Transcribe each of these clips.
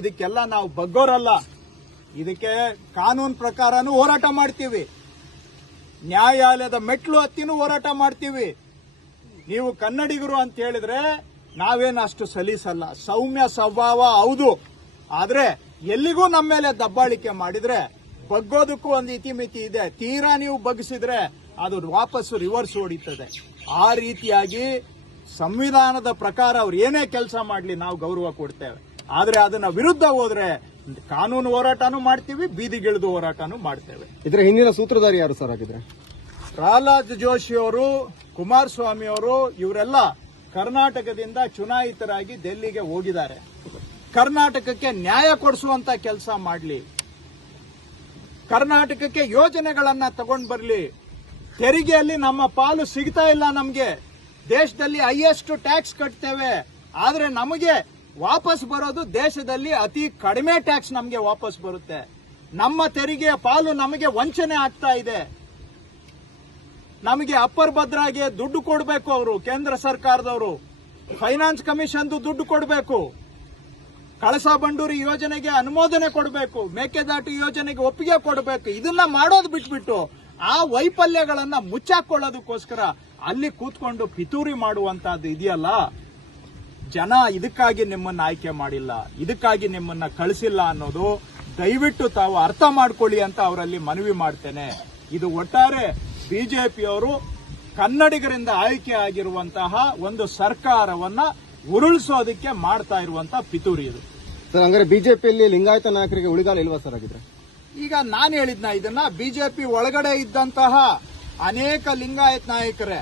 ಇದಕ್ಕೆಲ್ಲ ನಾವು ಬಗ್ಗೋರಲ್ಲ. ಇದಕ್ಕೆ ಕಾನೂನು ಪ್ರಕಾರನೂ ಹೋರಾಟ ಮಾಡ್ತೀವಿ, ನ್ಯಾಯಾಲಯದ ಮೆಟ್ಲು ಹತ್ತಿನೂ ಹೋರಾಟ ಮಾಡ್ತೀವಿ. ನೀವು ಕನ್ನಡಿಗರು ಅಂತ ಹೇಳಿದ್ರೆ ನಾವೇನು ಅಷ್ಟು ಸಲೀಸಲ್ಲ, ಸೌಮ್ಯ ಸ್ವಭಾವ ಹೌದು. ಆದ್ರೆ ಎಲ್ಲಿಗೂ ನಮ್ಮ ಮೇಲೆ ದಬ್ಬಾಳಿಕೆ ಮಾಡಿದ್ರೆ ಬಗ್ಗೋದಕ್ಕೂ ಒಂದು ಇತಿಮಿತಿ ಇದೆ. ತೀರಾ ನೀವು ಬಗ್ಗಿಸಿದ್ರೆ ಅದು ವಾಪಸ್ಸು ರಿವರ್ಸ್ ಹೊಡಿತದೆ. ಆ ರೀತಿಯಾಗಿ ಸಂವಿಧಾನದ ಪ್ರಕಾರ ಅವ್ರು ಏನೇ ಕೆಲಸ ಮಾಡಲಿ ನಾವು ಗೌರವ ಕೊಡ್ತೇವೆ. ಆದ್ರೆ ಅದನ್ನ ವಿರುದ್ಧ ಹೋದ್ರೆ ಕಾನೂನು ಹೋರಾಟನೂ ಮಾಡ್ತೀವಿ, ಬೀದಿಗಿಳಿದು ಹೋರಾಟನೂ ಮಾಡ್ತೇವೆ. ಇದರ ಹಿಂದಿನ ಸೂತ್ರಧಾರಿ ಯಾರು ಸರ್ ಆಗಿದ್ರೆ? ಪ್ರಹ್ಲಾದ್ ಜೋಶಿ ಅವರು, ಕುಮಾರಸ್ವಾಮಿ ಅವರು, ಇವರೆಲ್ಲ ಕರ್ನಾಟಕದಿಂದ ಚುನಾಯಿತರಾಗಿ ಡೆಲ್ಲಿಗೆ ಹೋಗಿದ್ದಾರೆ. ಕರ್ನಾಟಕಕ್ಕೆ ನ್ಯಾಯ ಕೊಡಿಸುವಂತ ಕೆಲಸ ಮಾಡಲಿ, ಕರ್ನಾಟಕಕ್ಕೆ ಯೋಜನೆಗಳನ್ನ ತಗೊಂಡ್ ಬರಲಿ. ತೆರಿಗೆಯಲ್ಲಿ ನಮ್ಮ ಪಾಲು ಸಿಗ್ತಾ ಇಲ್ಲ. ನಮಗೆ ದೇಶದಲ್ಲಿ ಹೈಯೆಸ್ಟ್ ಟ್ಯಾಕ್ಸ್ ಕಟ್ತೇವೆ, ಆದ್ರೆ ನಮಗೆ ವಾಪಸ್ ಬರೋದು ದೇಶದಲ್ಲಿ ಅತಿ ಕಡಿಮೆ ಟ್ಯಾಕ್ಸ್ ನಮಗೆ ವಾಪಸ್ ಬರುತ್ತೆ. ನಮ್ಮ ತೆರಿಗೆಯ ಪಾಲು ನಮಗೆ ವಂಚನೆ ಆಗ್ತಾ ಇದೆ. ನಮಗೆ ಅಪ್ಪರ್ ಭದ್ರಾಗೆ ದುಡ್ಡು ಕೊಡಬೇಕು, ಅವರು ಕೇಂದ್ರ ಸರ್ಕಾರದವರು ಫೈನಾನ್ಸ್ ಕಮಿಷನ್ ದುಡ್ಡು ಕೊಡಬೇಕು, ಕಳಸಾ ಬಂಡೂರಿ ಯೋಜನೆಗೆ ಅನುಮೋದನೆ ಕೊಡಬೇಕು, ಮೇಕೆದಾಟು ಯೋಜನೆಗೆ ಒಪ್ಪಿಗೆ ಕೊಡಬೇಕು. ಇದನ್ನ ಮಾಡೋದು ಬಿಟ್ಬಿಟ್ಟು ಆ ವೈಫಲ್ಯಗಳನ್ನ ಮುಚ್ಚಾಕೊಳ್ಳೋದಕ್ಕೋಸ್ಕರ ಅಲ್ಲಿ ಕೂತ್ಕೊಂಡು ಪಿತೂರಿ ಮಾಡುವಂತಹದ್ದು ಇದೆಯಲ್ಲ, ಜನ ಇದಕ್ಕಾಗಿ ನಿಮ್ಮನ್ನ ಆಯ್ಕೆ ಮಾಡಿಲ್ಲ, ಇದಕ್ಕಾಗಿ ನಿಮ್ಮನ್ನ ಕಳಿಸಿಲ್ಲ ಅನ್ನೋದು ದಯವಿಟ್ಟು ತಾವು ಅರ್ಥ ಮಾಡ್ಕೊಳ್ಳಿ ಅಂತ ಅವರಲ್ಲಿ ಮನವಿ ಮಾಡ್ತೇನೆ. ಇದು ಒಟ್ಟಾರೆ ಬಿಜೆಪಿಯವರು ಕನ್ನಡಿಗರಿಂದ ಆಯ್ಕೆ ಆಗಿರುವಂತಹ ಒಂದು ಸರ್ಕಾರವನ್ನ ಉರುಳಿಸೋದಕ್ಕೆ ಮಾಡ್ತಾ ಇರುವಂತಹ ಪಿತೂರಿ ಇದು ಸರ್. ಹಂಗಾರೆ ಬಿಜೆಪಿಯಲ್ಲಿ ಲಿಂಗಾಯತ ನಾಯಕರಿಗೆ ಉಳಿಗಾಲ ಇಲ್ವಾ ಸರ್ ಆಗಿದ್ರೆ? ಈಗ ನಾನು ಹೇಳಿದ್ನ ಇದನ್ನ, ಬಿಜೆಪಿ ಒಳಗಡೆ ಇದ್ದಂತಹ ಅನೇಕ ಲಿಂಗಾಯತ್ ನಾಯಕರೇ,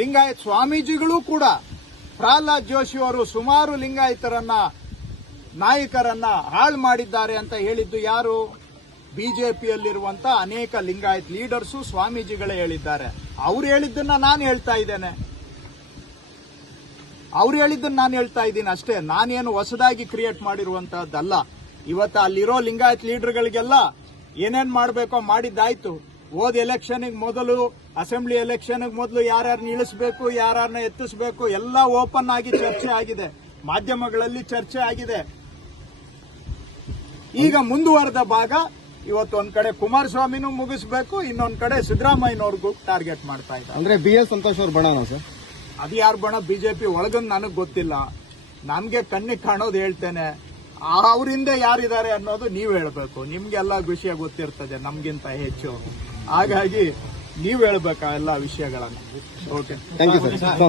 ಲಿಂಗಾಯತ್ ಸ್ವಾಮೀಜಿಗಳು ಕೂಡ ಪ್ರಹ್ಲಾದ್ ಜೋಶಿ ಅವರು ಸುಮಾರು ಲಿಂಗಾಯತರನ್ನ ನಾಯಕರನ್ನ ಹಾಳು ಮಾಡಿದ್ದಾರೆ ಅಂತ ಹೇಳಿದ್ದು ಯಾರು? ಬಿಜೆಪಿಯಲ್ಲಿರುವಂತ ಅನೇಕ ಲಿಂಗಾಯತ್ ಲೀಡರ್ಸು ಸ್ವಾಮೀಜಿಗಳೇ ಹೇಳಿದ್ದಾರೆ. ಅವ್ರು ಹೇಳಿದ್ದನ್ನ ನಾನು ಹೇಳ್ತಾ ಇದ್ದೇನೆ, ಅವ್ರು ಹೇಳಿದ್ದನ್ನ ನಾನು ಹೇಳ್ತಾ ಇದ್ದೀನಿ ಅಷ್ಟೇ. ನಾನೇನು ಹೊಸದಾಗಿ ಕ್ರಿಯೇಟ್ ಮಾಡಿರುವಂತಹದ್ದಲ್ಲ. ಇವತ್ತು ಅಲ್ಲಿರೋ ಲಿಂಗಾಯತ್ ಲೀಡರ್ಗಳಿಗೆಲ್ಲ ಏನೇನ್ ಮಾಡಬೇಕೋ ಮಾಡಿದ್ದಾಯ್ತು. ಹೋದ ಎಲೆಕ್ಷನ್ ಮೊದಲು, ಅಸೆಂಬ್ಲಿ ಎಲೆಕ್ಷನ್ ಮೊದಲು ಯಾರ್ಯಾರನ್ನ ಇಳಿಸಬೇಕು, ಯಾರನ್ನ ಎತ್ತಿಸಬೇಕು ಎಲ್ಲ ಓಪನ್ ಆಗಿ ಚರ್ಚೆ ಆಗಿದೆ, ಮಾಧ್ಯಮಗಳಲ್ಲಿ ಚರ್ಚೆ ಆಗಿದೆ. ಈಗ ಮುಂದುವರೆದ ಭಾಗ ಇವತ್ತು ಒಂದ್ ಕಡೆ ಕುಮಾರಸ್ವಾಮಿನೂ ಮುಗಿಸ್ಬೇಕು, ಇನ್ನೊಂದ್ ಕಡೆ ಸಿದ್ದರಾಮಯ್ಯನವ್ರಿಗೂ ಟಾರ್ಗೆಟ್ ಮಾಡ್ತಾ ಇದ್ದಾರೆ. ಅಂದ್ರೆ BS ಸಂತೋಷ್ ಅವ್ರ ಬಣನಾ ಸರ್? ಅದು ಯಾರು ಬಣ ಬಿಜೆಪಿ ಒಳಗಂದು ನನಗೆ ಗೊತ್ತಿಲ್ಲ. ನಮ್ಗೆ ಕಣ್ಣಿಗೆ ಕಾಣೋದು ಹೇಳ್ತೇನೆ, ಅವರಿಂದ ಯಾರಿದ್ದಾರೆ ಅನ್ನೋದು ನೀವು ಹೇಳಬೇಕು. ನಿಮ್ಗೆಲ್ಲ ವಿಷಯ ಗೊತ್ತಿರ್ತದೆ ನಮ್ಗಿಂತ ಹೆಚ್ಚು, ಹಾಗಾಗಿ ನೀವು ಹೇಳ್ಬೇಕಾ ಎಲ್ಲ ವಿಷಯಗಳನ್ನ. Okay, thank you sir.